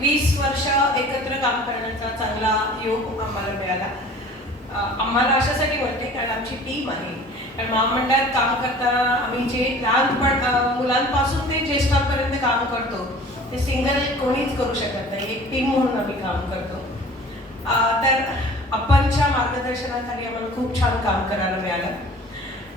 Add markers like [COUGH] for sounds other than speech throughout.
वीस वर्ष एकत्र काम करण्याचा चांगला योग आम्हाला मिळाला. आम्हाला अशासाठी वाटते कारण आमची टीम आहे. कारण महामंडळात काम करताना आम्ही जे लहानपण मुलांपासून ते ज्येष्ठांपर्यंत काम करतो ते सिंगल कोणीच करू शकत नाही. एक टीम म्हणून आम्ही काम करतो. तर आपणच्या मार्गदर्शनाखाली आम्हाला खूप छान काम करायला मिळालं.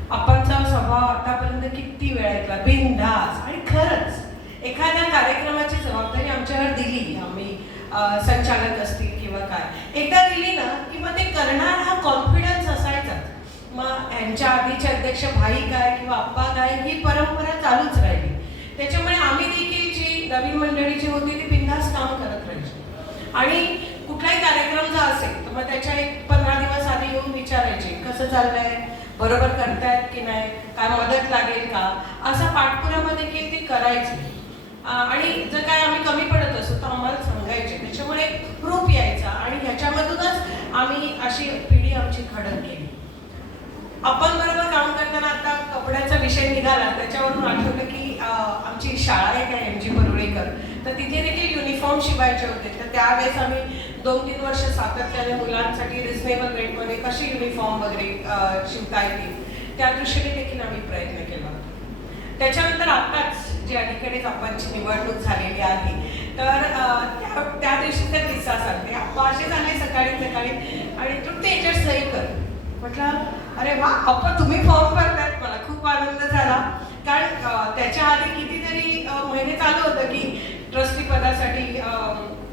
आपणचा स्वभाव आतापर्यंत किती वेळा ऐकला? बिनधास आणि खरंच एखाद्या कार्यक्रमाची जबाबदारी आमच्यावर दिली आम्ही अं, संचालक असतील किंवा काय. एकदा दिली ना की मग ते करणार हा कॉन्फिडन्स असायचाच मग यांच्या आधीचे अध्यक्ष भाई काय किंवा आप्पा काय ही परंपरा चालूच राहिली. त्याच्यामुळे आम्ही देखील जी नवीन मंडळी जी होती ती बिनधास काम करत राहायची. आणि कुठलाही कार्यक्रम जर असेल तर मग त्याच्या एक पंधरा दिवस आधी येऊन विचारायचे कसं चाललंय बरोबर करतायत की नाही काय मदत लागेल का? असा पाठपुरावा देखील ते करायची. आणि जर काय आम्ही कमी पण त्याच्यामुळे प्रूफ यायचा आणि ह्याच्यामधूनच आम्ही अशी पिढी आमची घडत गेली आपण बरोबर काम करताना आता कपड्याचा विषय निघाला त्याच्यावरून आठवलं की आमची शाळा आहे का एम जी परुळेकर. तर तिथे देखील युनिफॉर्म शिवायचे होते. तर त्यावेळेस आम्ही दोन तीन वर्ष सातत्याने मुलांसाठी रिझनेबल रेटमध्ये कसे युनिफॉर्म वगैरे शिवता येतील त्या दृष्टीने देखील आम्ही प्रयत्न केला त्याच्यानंतर आताच जे अलीकडेच आपणची निवडणूक झालेली आहे तर अं, त्या त्या दिवशीचा किस्सा सांगते आप्पा असे झाले सकाळी सकाळी आणि तू ते याच्यात सही कर म्हटलं अरे वा अप्पा तुम्ही फॉर्म भरतायत मला खूप आनंद झाला. कारण त्याच्या आधी कितीतरी महिने चालू होतं की ट्रस्टी पदासाठी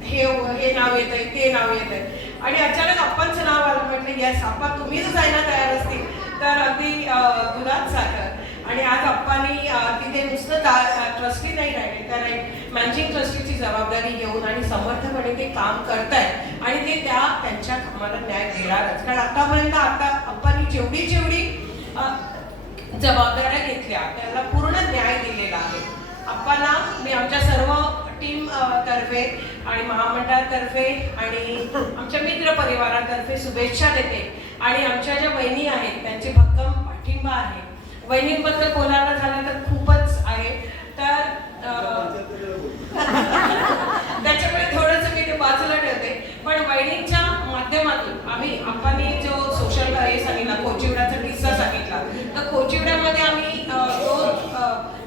हे हे नाव येत आहे ते नाव येत आहे आणि अचानक आपणच नाव आलं म्हटलं येस अप्पा तुम्ही जर जायला तयार असतील. तर अगदी अं, दुधात साखर आणि आज अप्पांनी तिथे नुसतं ट्रस्टी नाही राहिले तर एक मॅनेजिंग ट्रस्टीची जबाबदारी घेऊन आणि समर्थपणे ते काम करतायत. आणि ते त्या त्यांच्या कामाला न्याय देणारच. कारण आतापर्यंत आता जेवढी जेवढी जबाबदाऱ्या घेतल्या त्याला पूर्ण न्याय दिलेला आहे. अप्पांना मी आमच्या सर्व टीम तर्फे आणि महामंडळातर्फे आणि आमच्या मित्र परिवारातर्फे शुभेच्छा देते. आणि आमच्या ज्या वहिनी आहेत त्यांची भक्कम पाठिंबा आहे. वहिनींबद्दल बोलायला झालं तर खूपच आहे. तर [LAUGHS] त्याच्यामुळे थोडंसं मी ते बाजूला ठेवते. पण वहिनींच्या माध्यमातून आम्ही आपण जो हे सांगितला खोचिवड्याचा किस्सा सांगितला. तर खोचिवड्यामध्ये आम्ही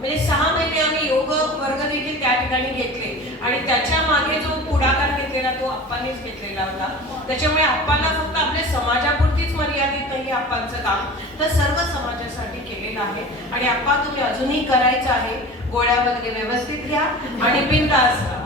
म्हणजे सहा महिने आम्ही योग वर्ग देखील त्या ठिकाणी घेतले. आणि त्याच्यामागे जो पुढाकार घेतलेला तो आप्पांनीच घेतलेला होता. त्याच्यामुळे आप्पांना फक्त आपल्या समाजापुरतीच मर्यादित नाही आप्पांचं काम. तर सर्व समाजासाठी केलेलं आहे. आणि आप्पा तुम्ही अजूनही करायचं आहे. गोळ्या वगैरे व्यवस्थित घ्या. आणि बिनधास्त